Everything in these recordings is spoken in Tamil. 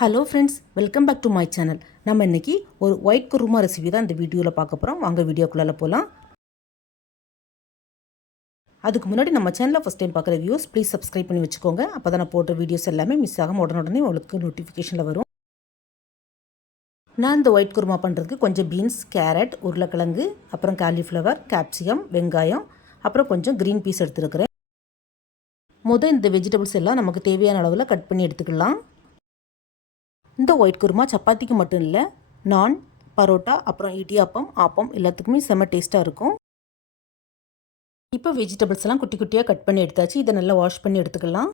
Hello friends, welcome back to my channel. நம்ம இன்றைக்கி ஒரு ஒயிட் குருமா ரெசிபி தான் இந்த வீடியோவில் பார்க்க போகிறோம். வாங்க வீடியோக்குள்ளே போகலாம். அதுக்கு முன்னாடி நம்ம சேனலில் ஃபஸ்ட் டைம் பார்க்குற வியூஸ் ப்ளீஸ் சப்ஸ்கிரைப் பண்ணி வச்சுக்கோங்க. அப்போ தான் நான் போடுற வீடியோஸ் எல்லாமே மிஸ் ஆகாமல் உடனே உங்களுக்கு நோட்டிஃபிகேஷனில் வரும். நான் இந்த ஒயிட் குருமா பண்ணுறதுக்கு கொஞ்சம் பீன்ஸ், கேரட், உருளைக்கிழங்கு, அப்புறம் காலிஃப்ளவர், கேப்சிகம், வெங்காயம், அப்புறம் கொஞ்சம் க்ரீன் பீஸ் எடுத்துருக்கிறேன். இந்த வெஜிடபிள்ஸ் எல்லாம் நமக்கு தேவையான அளவில் கட் பண்ணி எடுத்துக்கலாம். இந்த ஒயிட் குருமா சப்பாத்திக்கு மட்டும் இல்லை, நான், பரோட்டா, அப்புறம் இடியாப்பம், ஆப்பம் எல்லாத்துக்குமே செம்ம டேஸ்ட்டாக இருக்கும். இப்போ வெஜிடபிள்ஸ் எல்லாம் குட்டி குட்டியாக கட் பண்ணி எடுத்தாச்சு. இதை நல்லா வாஷ் பண்ணி எடுத்துக்கலாம்.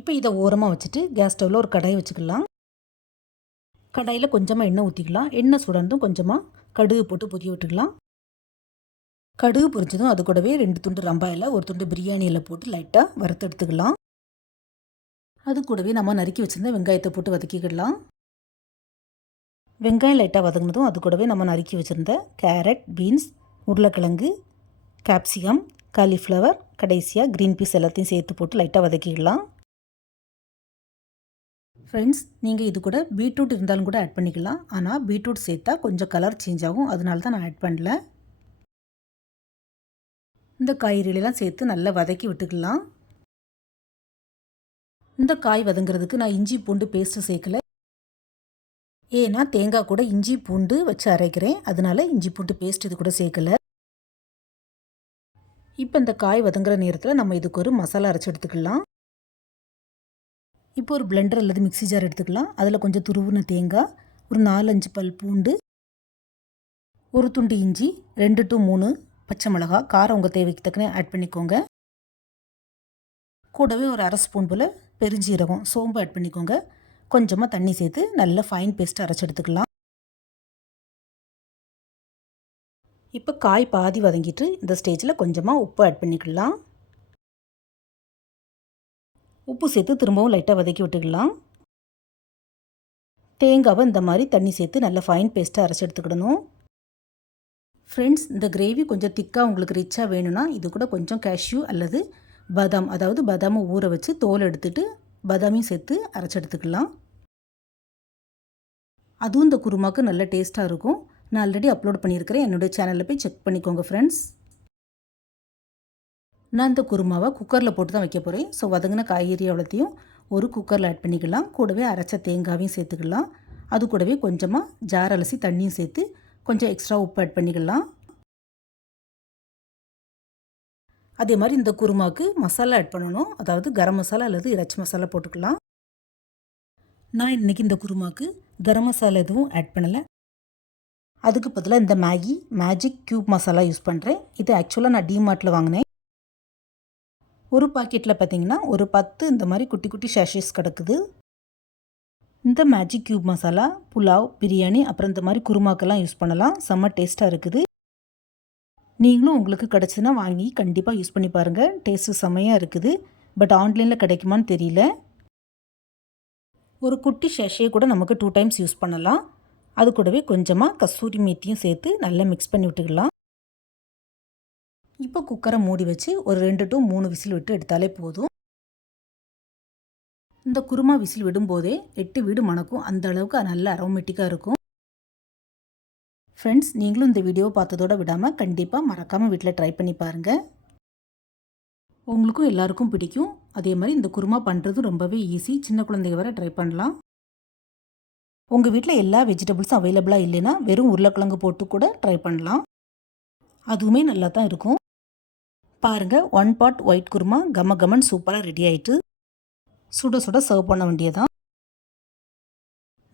இப்போ இதை ஓரமாக வச்சுட்டு கேஸ் ஸ்டவ்வில் ஒரு கடாயை வச்சுக்கலாம். கடாயில் கொஞ்சமாக எண்ணெய் ஊற்றிக்கலாம். எண்ணெய் சுடர்ந்தும் கொஞ்சமாக கடுகு போட்டு பொரிய விட்டுக்கலாம். கடுகு பொரிச்சதும் அது கூடவே 2 துண்டு ரம்பாயில், 1 துண்டு பிரியாணி இலை போட்டு லைட்டாக வறுத்து எடுத்துக்கலாம். அது கூடவே நம்ம நறுக்கி வச்சுருந்த வெங்காயத்தை போட்டு வதக்கிக்கிடலாம். வெங்காயம் லைட்டாக வதங்கினதும் அது கூடவே நம்ம நறுக்கி வச்சுருந்த கேரட், பீன்ஸ், உருளைக்கிழங்கு, கேப்சிகம், காலிஃப்ளவர், கடைசியாக க்ரீன் பீஸ் எல்லாத்தையும் சேர்த்து போட்டு லைட்டாக வதக்கிக்கலாம். ஃப்ரெண்ட்ஸ், நீங்கள் இது கூட பீட்ரூட் இருந்தாலும் கூட ஆட் பண்ணிக்கலாம். ஆனால் பீட்ரூட் சேர்த்தா கொஞ்சம் கலர் சேஞ்ச் ஆகும், அதனால தான் நான் ஆட் பண்ணல. இந்த காய்கறிகளெல்லாம் சேர்த்து நல்லா வதக்கி விட்டுக்கலாம். இந்த காய் வதங்கிறதுக்கு நான் இஞ்சி பூண்டு பேஸ்ட்டு சேர்க்கலை. ஏன்னா தேங்காய் கூட இஞ்சி பூண்டு வச்சு அரைக்கிறேன், அதனால இஞ்சி பூண்டு பேஸ்ட் இது கூட சேர்க்கலை. இப்போ இந்த காய் வதங்குற நேரத்தில் நம்ம இதுக்கு ஒரு மசாலா அரைச்சி எடுத்துக்கலாம். இப்போ ஒரு பிளெண்டர் அல்லது மிக்ஸி ஜார் எடுத்துக்கலாம். அதில் கொஞ்சம் துருவின தேங்காய், ஒரு 4-5 பல் பூண்டு, ஒரு துண்டு இஞ்சி, 2 to 3 பச்சை மிளகா, காரம் உங்கள் தேவைக்கு தக்கன ஆட் பண்ணிக்கோங்க. கூடவே ஒரு 1/2 ஸ்பூன் போல் பெருஞ்சீரகம், சோம்பு ஆட் பண்ணிக்கோங்க. கொஞ்சமாக தண்ணி சேர்த்து நல்லா ஃபைன் பேஸ்ட்டு அரைச்சி எடுத்துக்கலாம். இப்போ காய் பாதி வதங்கிட்டு இந்த ஸ்டேஜில் கொஞ்சமாக உப்பு ஆட் பண்ணிக்கலாம். உப்பு சேர்த்து திரும்பவும் லைட்டாக வதக்கி விட்டுக்கலாம். தேங்காவை இந்த மாதிரி தண்ணி சேர்த்து நல்லா ஃபைன் பேஸ்ட்டாக அரைச்சி எடுத்துக்கிடணும். ஃப்ரெண்ட்ஸ், இந்த கிரேவி கொஞ்சம் திக்காக உங்களுக்கு ரிச்சாக வேணும்னா இது கூட கொஞ்சம் கேஷ்யூ அல்லது பாதாம், அதாவது பாதாமை ஊற வச்சு தோல் எடுத்துட்டு பாதாமையும் சேர்த்து அரைச்சி எடுத்துக்கலாம். அதுவும் இந்த குருமாவுக்கு நல்ல டேஸ்ட்டாக இருக்கும். நான் ஆல்ரெடி அப்லோட் பண்ணியிருக்கிறேன், என்னுடைய சேனலில் போய் செக் பண்ணிக்கோங்க ஃப்ரெண்ட்ஸ். நான் இந்த குருமாவை குக்கரில் போட்டு தான் வைக்க போகிறேன். ஸோ வதங்கின காய்கறி அவ்வளோத்தையும் ஒரு குக்கரில் ஆட் பண்ணிக்கலாம். கூடவே அரைச்ச தேங்காயும் சேர்த்துக்கலாம். அது கூடவே கொஞ்சமாக ஜார் அலசி தண்ணியும் சேர்த்து கொஞ்சம் எக்ஸ்ட்ரா உப்பு ஆட் பண்ணிக்கலாம். அதே மாதிரி இந்த குருமாவுக்கு மசாலா ஆட் பண்ணணும், அதாவது கரம் மசாலா அல்லது இறைச்சி மசாலா போட்டுக்கலாம். நான் இன்றைக்கி இந்த குருமாவுக்கு கரம் மசாலா எதுவும் ஆட் பண்ணலை. அதுக்கு பதிலாக இந்த மேஜிக் க்யூப் மசாலா யூஸ் பண்ணுறேன். இது ஆக்சுவலாக நான் டிமார்ட்டில் வாங்கினேன். ஒரு பாக்கெட்டில் பார்த்திங்கன்னா ஒரு 10 இந்த மாதிரி குட்டி குட்டி ஷேஷஸ் கிடக்குது. இந்த மேஜிக் க்யூப் மசாலா புலாவ், பிரியாணி, அப்புறம் இந்த மாதிரி குருமாக்கெல்லாம் யூஸ் பண்ணலாம். செம்ம டேஸ்ட்டாக இருக்குது. நீங்களும் உங்களுக்கு கிடச்சுன்னா வாங்கி கண்டிப்பாக யூஸ் பண்ணி பாருங்கள். டேஸ்ட்டு செம்மையாக இருக்குது. பட் ஆன்லைனில் கிடைக்குமான்னு தெரியல. ஒரு குட்டி ஷேஷே கூட நமக்கு 2 டைம்ஸ் யூஸ் பண்ணலாம். அது கூடவே கொஞ்சமாக கஸ்தூரி மேத்தியும் சேர்த்து நல்லா மிக்ஸ் பண்ணி விட்டுக்கலாம். இப்போ குக்கரை மூடி வச்சு ஒரு 2 to 3 விசில் விட்டு எடுத்தாலே போதும். இந்த குருமா விசில் விடும்போதே 8 வீடு மணக்கும், அந்த அளவுக்கு நல்ல அரோமேட்டிக்காக இருக்கும். ஃப்ரெண்ட்ஸ், நீங்களும் இந்த வீடியோவை பார்த்ததோடு விடாமல் கண்டிப்பாக மறக்காமல் வீட்டில் ட்ரை பண்ணி பாருங்கள். உங்களுக்கும் எல்லாருக்கும் பிடிக்கும். அதே மாதிரி இந்த குருமா பண்ணுறது ரொம்பவே ஈஸி, சின்ன குழந்தைங்க வரை ட்ரை பண்ணலாம். உங்கள் வீட்டில் எல்லா வெஜிடபிள்ஸும் அவைலபிளாக இல்லைன்னா வெறும் உருளைக்கிழங்கு போட்டு கூட ட்ரை பண்ணலாம். அதுவுமே நல்லா தான் இருக்கும். பாருங்கள், 1 pot ஒயிட் குருமா கம கமன் சூப்பராக ரெடி ஆகிட்டு சுட சுட சர்வ் பண்ண வேண்டியதான்.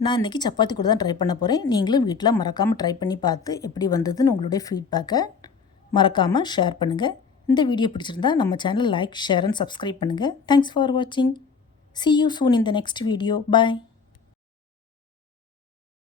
நான் இன்றைக்கி சப்பாத்தி கூட தான் ட்ரை பண்ண போகிறேன். நீங்களும் வீட்டில் மறக்காமல் ட்ரை பண்ணி பார்த்து எப்படி வந்ததுன்னு உங்களுடைய ஃபீட்பேக்கை மறக்காமல் ஷேர் பண்ணுங்கள். இந்த வீடியோ பிடிச்சிருந்தா நம்ம channel like, share and subscribe பண்ணுங்கள். தேங்க்ஸ் ஃபார் வாட்சிங். See you soon in the next video. Bye.